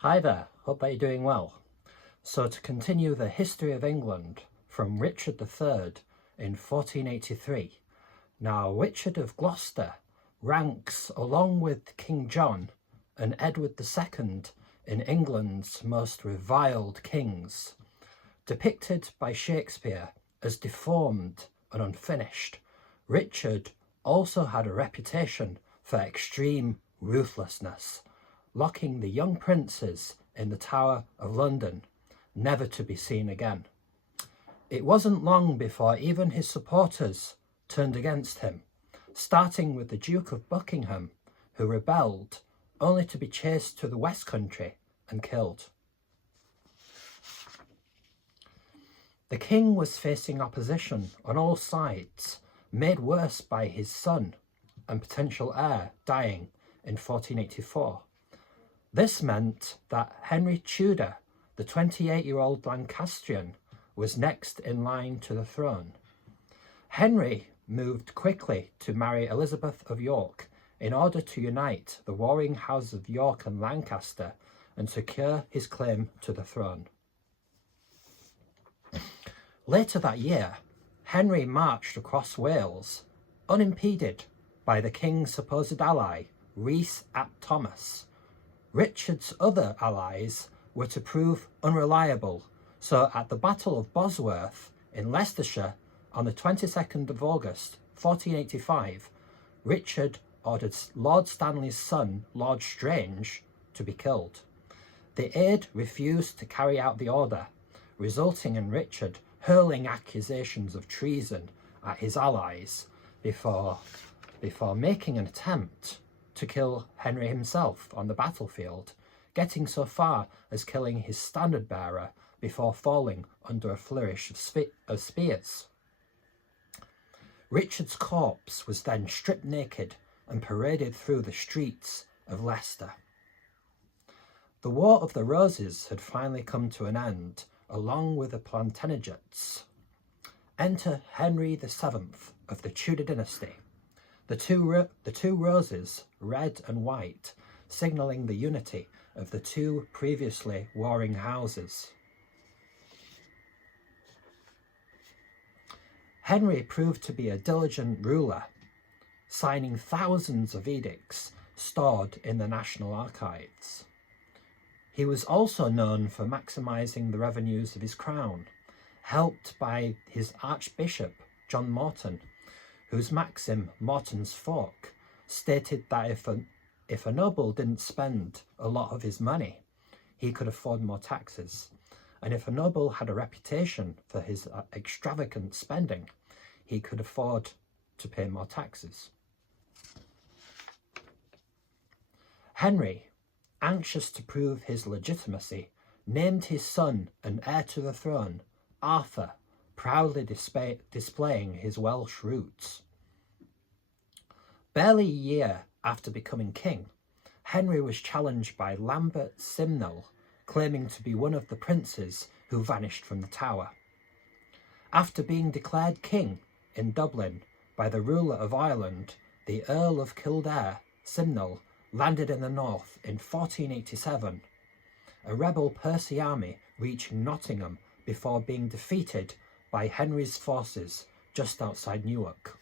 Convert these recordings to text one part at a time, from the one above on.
Hi there, hope that you're doing well. So to continue the history of England from Richard III in 1483. Now Richard of Gloucester ranks along with King John and Edward II in England's most reviled kings. Depicted by Shakespeare as deformed and unfinished, Richard also had a reputation for extreme ruthlessness, locking the young princes in the Tower of London, never to be seen again. It wasn't long before even his supporters turned against him, starting with the Duke of Buckingham, who rebelled, only to be chased to the West Country and killed. The king was facing opposition on all sides, made worse by his son and potential heir dying in 1484. This meant that Henry Tudor, the 28-year-old Lancastrian, was next in line to the throne. Henry moved quickly to marry Elizabeth of York in order to unite the warring houses of York and Lancaster and secure his claim to the throne. Later that year, Henry marched across Wales, unimpeded by the king's supposed ally, Rhys ap Thomas. Richard's other allies were to prove unreliable, so at the Battle of Bosworth in Leicestershire on the 22nd of August 1485, Richard ordered Lord Stanley's son, Lord Strange, to be killed. The aide refused to carry out the order, resulting in Richard hurling accusations of treason at his allies before making an attempt to kill Henry himself on the battlefield, getting so far as killing his standard bearer before falling under a flourish of spears. Richard's corpse was then stripped naked and paraded through the streets of Leicester. The War of the Roses had finally come to an end, along with the Plantagenets. Enter Henry VII of the Tudor dynasty. The two roses, red and white, signalling the unity of the two previously warring houses. Henry proved to be a diligent ruler, signing thousands of edicts stored in the National Archives. He was also known for maximising the revenues of his crown, helped by his Archbishop John Morton, whose maxim, Morton's Fork, stated that if a noble didn't spend a lot of his money, he could afford more taxes, and if a noble had a reputation for his extravagant spending, he could afford to pay more taxes. Henry, anxious to prove his legitimacy, named his son and heir to the throne, Arthur, proudly displaying his Welsh roots. Barely a year after becoming king, Henry was challenged by Lambert Simnel, claiming to be one of the princes who vanished from the Tower. After being declared king in Dublin by the ruler of Ireland, the Earl of Kildare, Simnel, landed in the north in 1487, a rebel Percy army reaching Nottingham before being defeated by Henry's forces just outside Newark.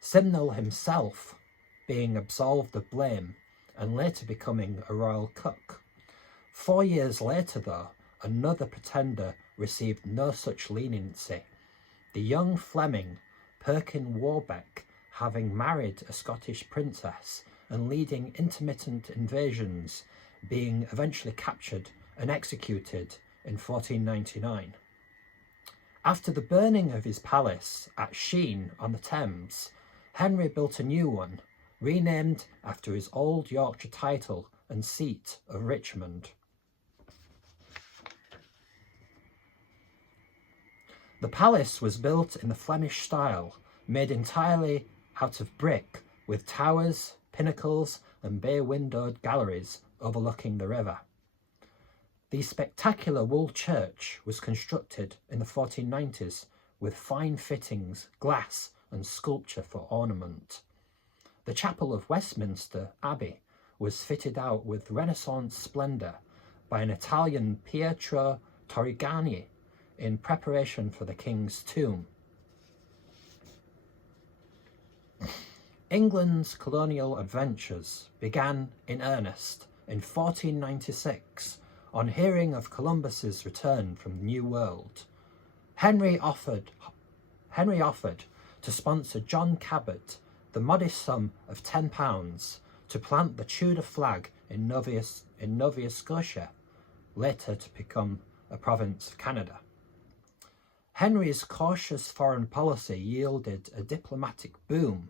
Simnel himself being absolved of blame and later becoming a royal cook. 4 years later, though, another pretender received no such leniency. The young Fleming, Perkin Warbeck, having married a Scottish princess and leading intermittent invasions, being eventually captured and executed in 1499. After the burning of his palace at Sheen on the Thames, Henry built a new one, renamed after his old Yorkshire title and seat of Richmond. The palace was built in the Flemish style, made entirely out of brick, with towers, pinnacles and bay-windowed galleries overlooking the river. The spectacular Wool Church was constructed in the 1490s with fine fittings, glass and sculpture for ornament. The chapel of Westminster Abbey was fitted out with Renaissance splendour by an Italian Pietro Torrigiani in preparation for the king's tomb. England's colonial adventures began in earnest in 1496 on hearing of Columbus's return from the New World. Henry offered to sponsor John Cabot the modest sum of £10 to plant the Tudor flag in Nova Scotia, later to become a province of Canada. Henry's cautious foreign policy yielded a diplomatic boon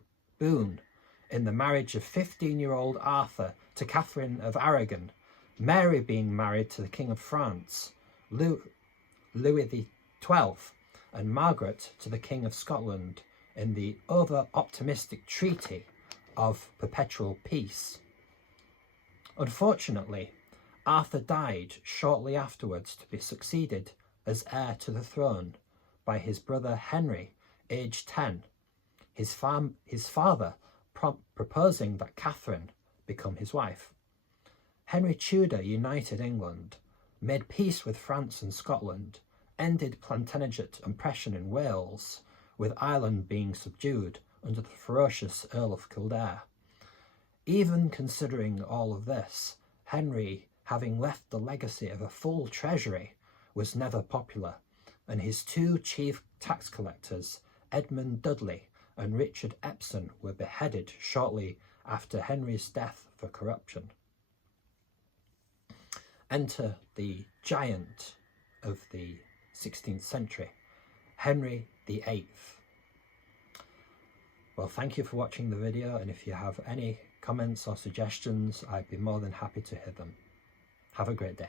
in the marriage of 15-year-old Arthur to Catherine of Aragon, Mary being married to the King of France, Louis XII, and Margaret to the King of Scotland in the over-optimistic Treaty of Perpetual Peace. Unfortunately, Arthur died shortly afterwards to be succeeded as heir to the throne by his brother Henry, aged 10, his father proposing that Catherine become his wife. Henry Tudor united England, made peace with France and Scotland, ended Plantagenet oppression in Wales, with Ireland being subdued under the ferocious Earl of Kildare. Even considering all of this, Henry, having left the legacy of a full treasury, was never popular, and his two chief tax collectors, Edmund Dudley and Richard Epsom, were beheaded shortly after Henry's death for corruption. Enter the giant of the 16th century, Henry VIII. Well, thank you for watching the video, and if you have any comments or suggestions, I'd be more than happy to hear them. Have a great day.